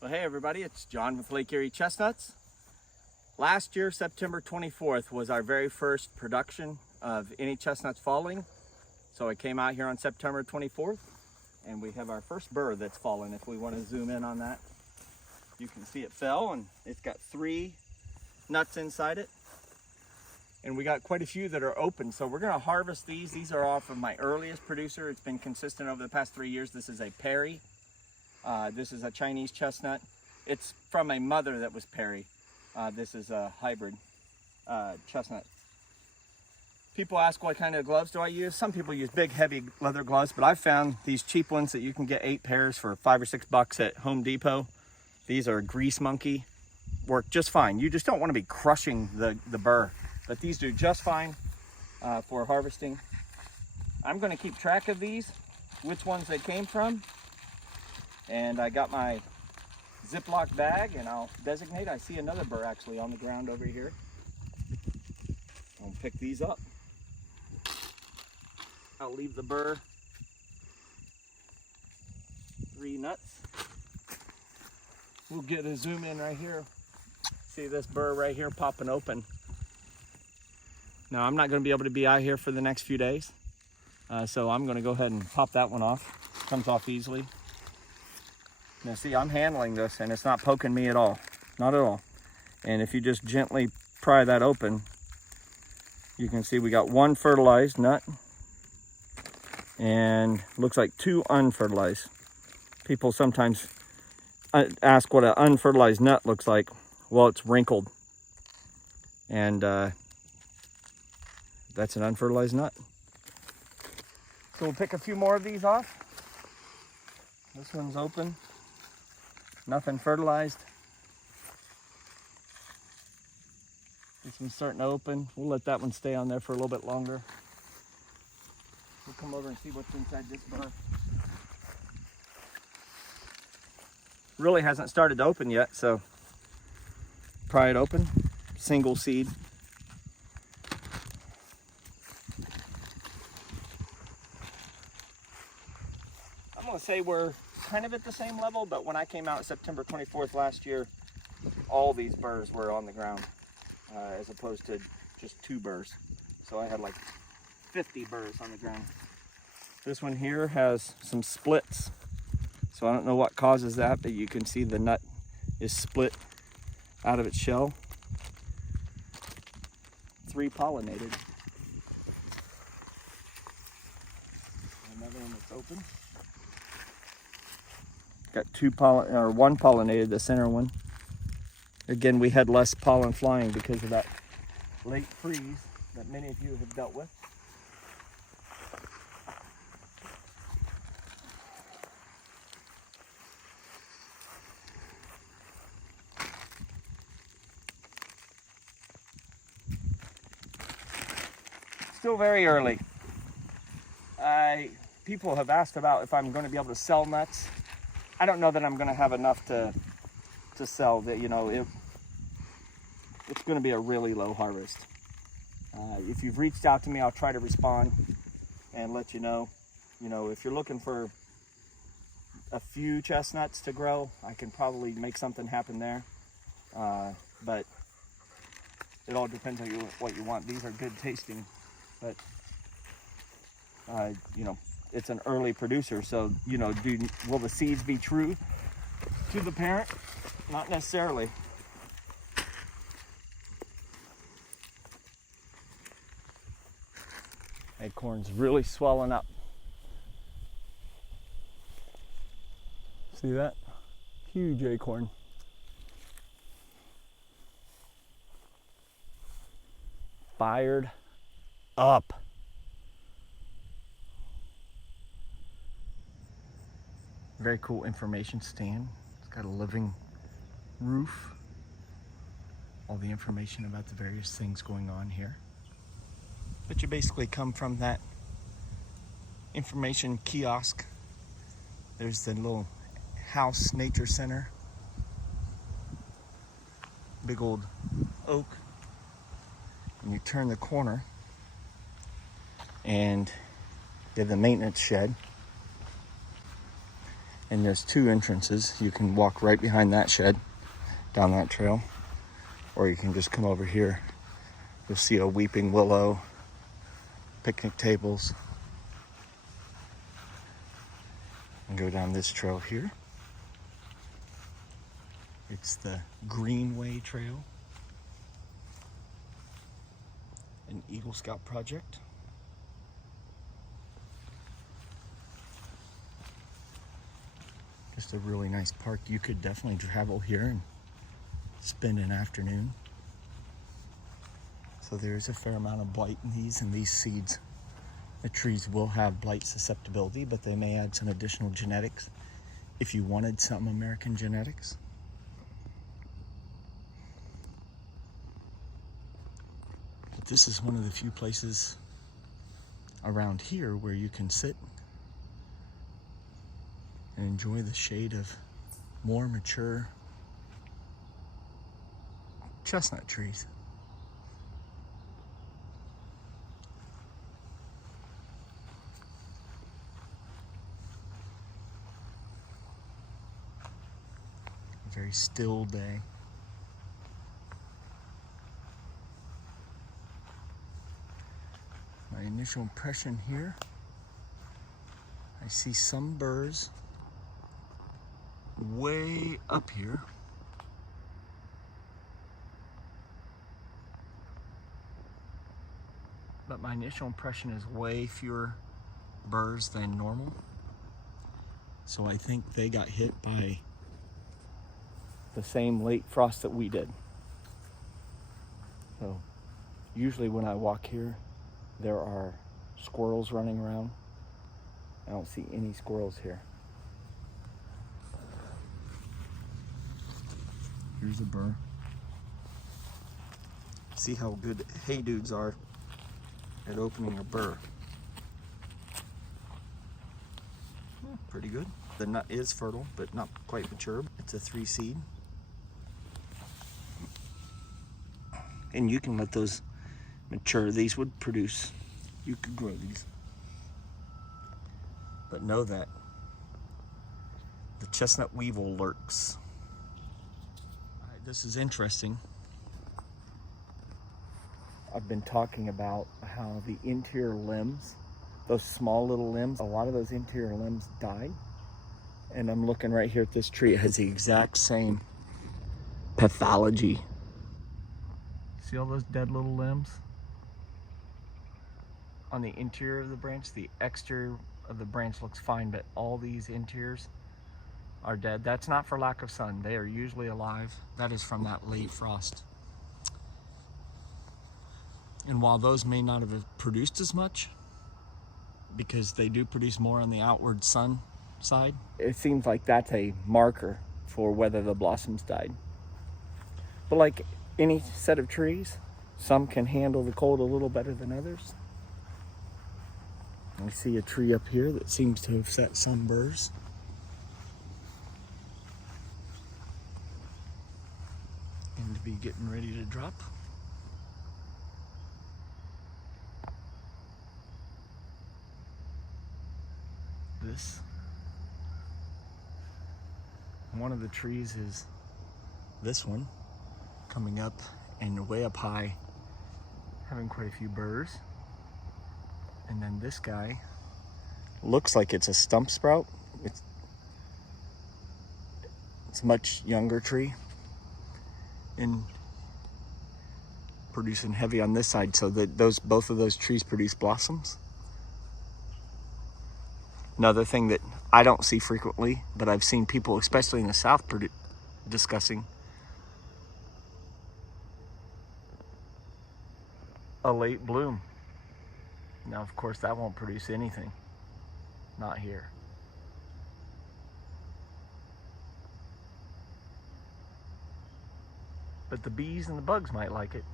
Well, hey everybody, it's John with Lake Erie Chestnuts. Last year, September 24th was our very first production of any chestnuts falling. So I came out here on September 24th and we have our first burr that's fallen. If we want to zoom in on that, you can see it fell and it's got 3 nuts inside it. And we got quite a few that are open. So we're gonna harvest these. These are off of my earliest producer. It's been consistent over the past 3 years. This is a Perry. This is a Chinese chestnut. It's from a mother that was Perry. This is a hybrid chestnut. People ask what kind of gloves do I use. Some people use big heavy leather gloves, but I've found these cheap ones that you can get 8 pairs for $5 or $6 at Home Depot. These are Grease Monkey, work just fine. You just don't want to be crushing the burr, but these do just fine for harvesting. I'm going to keep track of these, which ones they came from. And I got my Ziploc bag and I'll designate. I see another burr actually on the ground over here. I'll pick these up. I'll leave the burr 3 nuts. We'll get a zoom in right here. See this burr right here popping open. Now I'm not going to be able to be out here for the next few days. So I'm going to go ahead and pop that one off. Comes off easily. Now see, I'm handling this and it's not poking me at all. Not at all. And if you just gently pry that open, you can see we got 1 fertilized nut and looks like 2 unfertilized. People sometimes ask what an unfertilized nut looks like. Well, it's wrinkled. And that's an unfertilized nut. So we'll pick a few more of these off. This one's open. Nothing fertilized. This one's starting to open. We'll let that one stay on there for a little bit longer. We'll come over and see what's inside this burr. Really hasn't started to open yet, so pry it open. Single seed. I'm gonna say we're kind of at the same level, but when I came out September 24th last year, all these burrs were on the ground as opposed to just 2 burrs. So I had like 50 burrs on the ground. This one here has some splits. So I don't know what causes that, but you can see the nut is split out of its shell. 3 pollinated. Another one that's open. Got 1 pollinated, the center one. Again, we had less pollen flying because of that late freeze that many of you have dealt with. Still very early. People have asked about if I'm going to be able to sell nuts. I don't know that I'm going to have enough to sell. That, you know, it's going to be a really low harvest. If you've reached out to me, I'll try to respond and let you know. You know, if you're looking for a few chestnuts to grow, I can probably make something happen there. But it all depends on what you want. These are good tasting, but you know, it's an early producer, so you know, will the seeds be true to the parent? Not necessarily. Acorn's really swelling up. See that? Huge acorn. Fired up. Very cool information stand. It's got a living roof. All the information about the various things going on here. But you basically come from that information kiosk. There's the little house nature center. Big old oak. And you turn the corner and you have the maintenance shed. And there's two entrances. You can walk right behind that shed, down that trail, or you can just come over here. You'll see a weeping willow, picnic tables, and go down this trail here. It's the Greenway Trail, an Eagle Scout project. Just a really nice park. You could definitely travel here and spend an afternoon. So there's a fair amount of blight in these, and these seeds, the trees will have blight susceptibility, but they may add some additional genetics if you wanted some American genetics. But this is one of the few places around here where you can sit and enjoy the shade of more mature chestnut trees. A very still day. My initial impression here, I see some burrs way up here. But my initial impression is way fewer burrs than normal. So I think they got hit by the same late frost that we did. So usually when I walk here, there are squirrels running around. I don't see any squirrels here. Here's a burr. See how good hay dudes are at opening a burr. Pretty good. The nut is fertile, but not quite mature. It's a 3 seed. And you can let those mature. These would produce, you could grow these. But know that the chestnut weevil lurks. All right, this is interesting. I've been talking about how the interior limbs, those small little limbs, a lot of those interior limbs died. And I'm looking right here at this tree. It has the exact same pathology. See all those dead little limbs? On the interior of the branch, the exterior of the branch looks fine, but all these interiors are dead. That's not for lack of sun. They are usually alive. That is from that late frost. And while those may not have produced as much, because they do produce more on the outward sun side, it seems like that's a marker for whether the blossoms died. But like any set of trees, some can handle the cold a little better than others. I see a tree up here that seems to have set some burrs. And to be getting ready to drop. This. One of the trees is this one, coming up and way up high, having quite a few burrs. And then this guy looks like it's a stump sprout. It's a much younger tree and producing heavy on this side, so that both of those trees produce blossoms. Another thing that I don't see frequently, but I've seen people, especially in the South, discussing a late bloom. Now, of course, that won't produce anything. Not here. But the bees and the bugs might like it.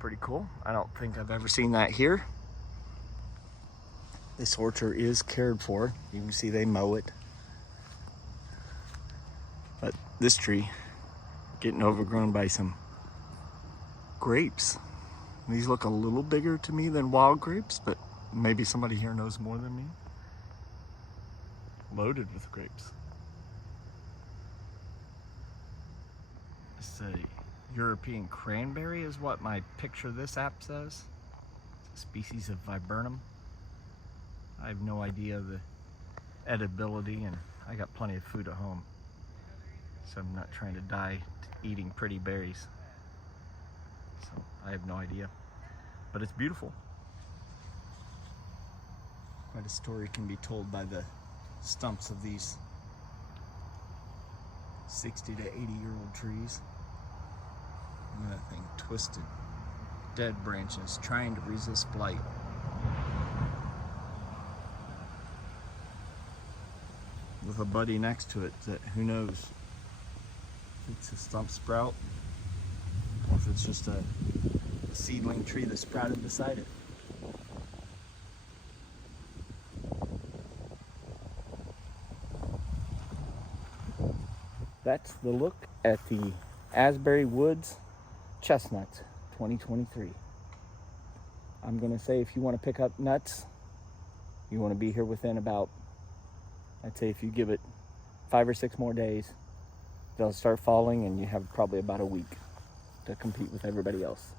Pretty cool. I don't think I've ever seen that here. This orchard is cared for. You can see they mow it. But this tree getting overgrown by some grapes. These look a little bigger to me than wild grapes, but maybe somebody here knows more than me. Loaded with grapes. It's a European cranberry is what my picture of this app says. It's a species of viburnum. I have no idea the edibility, and I got plenty of food at home, so I'm not trying to die eating pretty berries. So I have no idea, but it's beautiful. Quite a story can be told by the stumps of these 60 to 80-year-old trees. Look at that thing, twisted, dead branches trying to resist blight. With a buddy next to it that, who knows, if it's a stump sprout or if it's just a seedling tree that sprouted beside it. That's the look at the Asbury Woods Chestnuts 2023. I'm gonna say, if you want to pick up nuts, you want to be here within about, I'd say if you give it 5 or 6 more days, they'll start falling, and you have probably about a week to compete with everybody else.